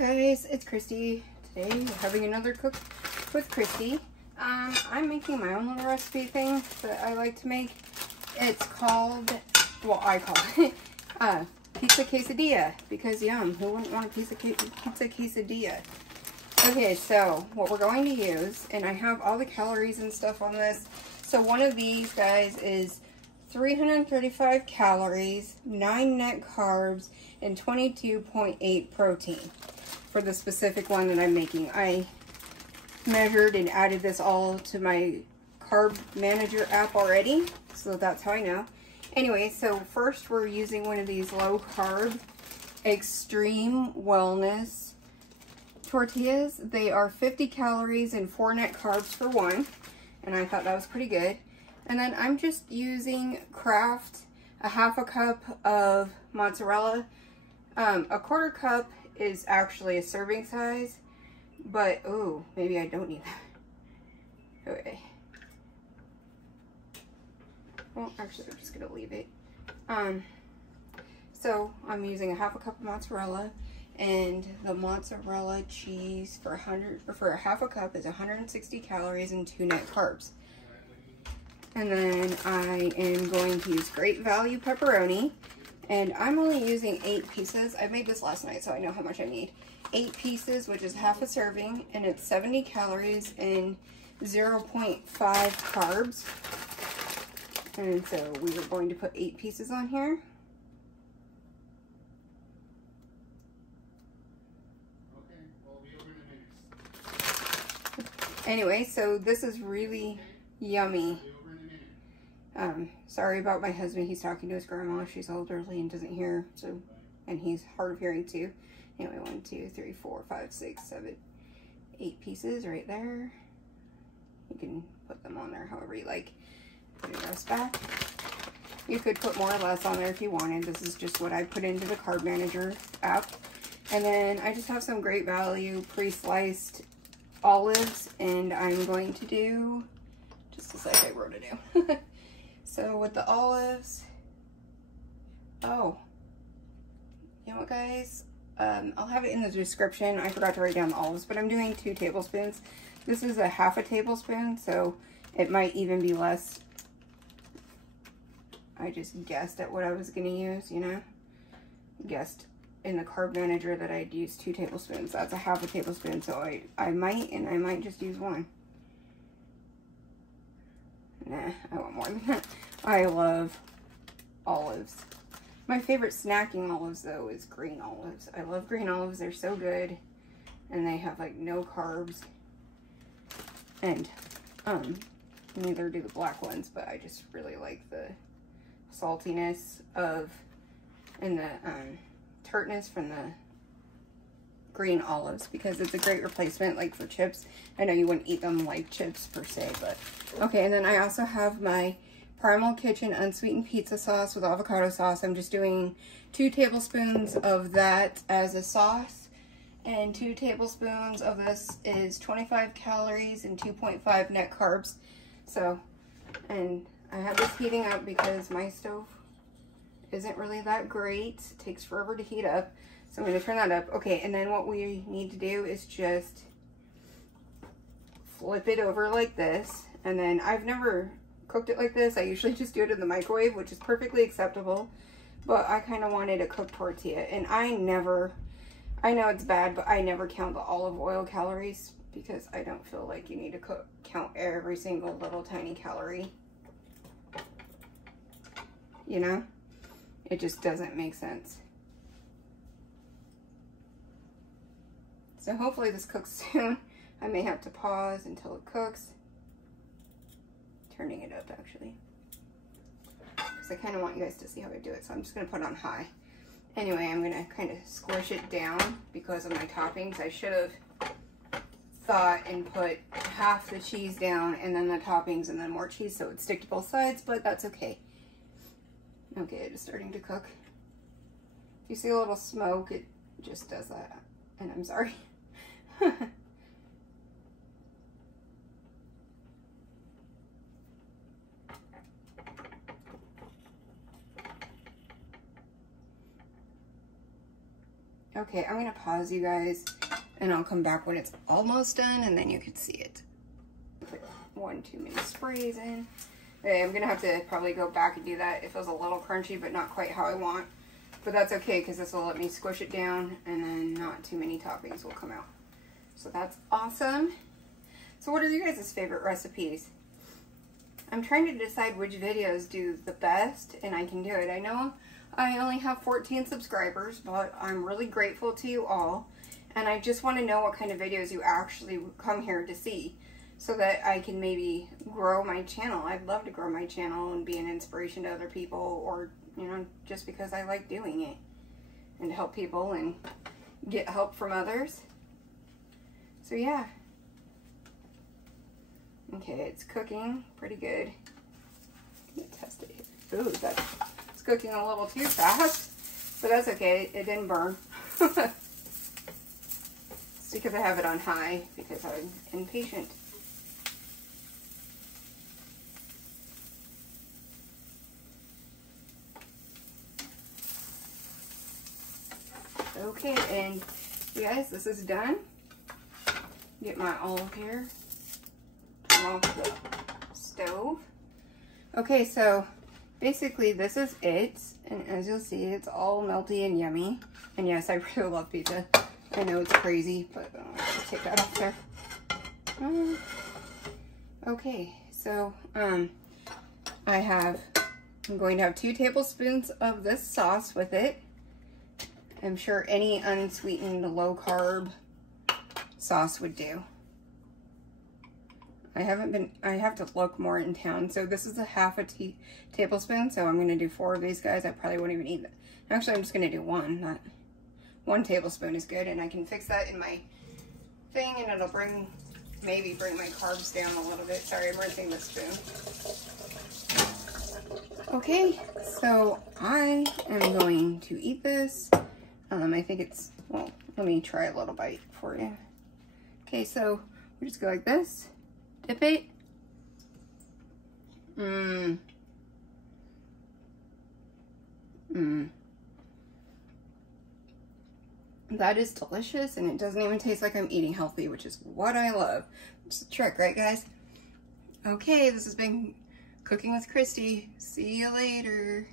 Guys, it's Christy. Today we're having another cook with Christy. I'm making my own little recipe thing that I like to make. It's called, well, I call it pizza quesadilla, because yum, who wouldn't want a pizza quesadilla? Okay, so what we're going to use, and I have all the calories and stuff on this. So one of these guys is 335 calories, 9 net carbs, and 22.8 protein for the specific one that I'm making. I measured and added this all to my carb manager app already, so that's how I know. Anyway, so first we're using one of these low carb Xtreme wellness tortillas. They are 50 calories and 4 net carbs for one, and I thought that was pretty good. And then I'm just using Kraft, a half a cup of mozzarella. A quarter cup is actually a serving size, but oh, maybe I don't need that. Okay. Well, actually, I'm just gonna leave it. So I'm using a half a cup of mozzarella, and the mozzarella cheese for a half a cup is 160 calories and 2 net carbs. And then I am going to use great value pepperoni, and I'm only using 8 pieces. I made this last night, so I know how much I need. 8 pieces, which is half a serving, and it's 70 calories and 0.5 carbs. And so we are going to put 8 pieces on here. Okay, well, we'll be over in a minute. Anyway, so this is really yummy. Sorry about my husband. He's talking to his grandma. She's elderly and doesn't hear, so, and he's hard of hearing too. Anyway, 1, 2, 3, 4, 5, 6, 7, 8 pieces right there. You can put them on there however you like. Put the rest back. You could put more or less on there if you wanted. This is just what I put into the carb manager app. And then I just have some great value pre-sliced olives, and I'm going to do, just a sec, I wrote it down. So with the olives, oh, you know what, guys? I'll have it in the description. I forgot to write down the olives, but I'm doing 2 tablespoons. This is a half a tablespoon, so it might even be less. I just guessed at what I was going to use, you know? Guessed in the carb manager that I'd use 2 tablespoons. That's a half a tablespoon, so I might just use 1. Nah, I want more than that. I love olives. My favorite snacking olives, though, is green olives. I love green olives. They're so good. And they have, like, no carbs. And, neither do the black ones, but I just really like the saltiness of, and the, tartness from the green olives, because it's a great replacement, like, for chips. I know you wouldn't eat them like chips per se, but okay. And then I also have my Primal Kitchen unsweetened pizza sauce with avocado sauce. I'm just doing 2 tablespoons of that as a sauce, and 2 tablespoons of this is 25 calories and 2.5 net carbs. So, and I have this heating up because my stove isn't really that great. It takes forever to heat up. So I'm going to turn that up. Okay, and then what we need to do is just flip it over like this. And then I've never cooked it like this. I usually just do it in the microwave, which is perfectly acceptable. But I kind of wanted a cooked tortilla. And I know it's bad, but I never count the olive oil calories, because I don't feel like you need to count every single little tiny calorie. You know? It just doesn't make sense. So hopefully this cooks soon. I may have to pause until it cooks. Turning it up, actually, because I kind of want you guys to see how I do it. So I'm just going to put it on high. Anyway, I'm going to kind of squish it down because of my toppings. I should have thought and put half the cheese down and then the toppings and then more cheese so it would stick to both sides, but that's okay. Okay, it is starting to cook. If you see a little smoke, it just does that, and I'm sorry. Okay, I'm gonna pause you guys and I'll come back when it's almost done and then you can see it. Put 1 too many sprays in. Okay, I'm gonna have to probably go back and do that. It feels a little crunchy, but not quite how I want. But that's okay, because this will let me squish it down and then not too many toppings will come out. So that's awesome. So what are you guys' favorite recipes? I'm trying to decide which videos do the best and I can do it. I know I only have 14 subscribers, but I'm really grateful to you all. And I just want to know what kind of videos you actually come here to see so that I can maybe grow my channel. I'd love to grow my channel and be an inspiration to other people, or, you know, just because I like doing it and help people and get help from others. So yeah. Okay, it's cooking pretty good. Let me test it here. Ooh, it's cooking a little too fast, but that's okay. It didn't burn. It's because I have it on high because I'm impatient. Okay, and you guys, this is done. Get my olive here. Turn off the stove. Okay, so basically this is it. And as you'll see, it's all melty and yummy. And yes, I really love pizza. I know it's crazy, but I'm gonna take that off there. Okay, so I'm going to have 2 tablespoons of this sauce with it. I'm sure any unsweetened low carb sauce would do. I have to look more in town. So this is a half a tablespoon. So I'm going to do 4 of these guys. I probably won't even eat that. Actually, I'm just going to do 1. Not 1 tablespoon is good. And I can fix that in my thing and it'll maybe bring my carbs down a little bit. Sorry, I'm rinsing the spoon. Okay, so I am going to eat this. I think it's, well, let me try a little bite for you. Okay, so we just go like this. Dip it. That is delicious, and it doesn't even taste like I'm eating healthy, which is what I love. It's a trick, right, guys? Okay, this has been Cooking with Christy. See you later.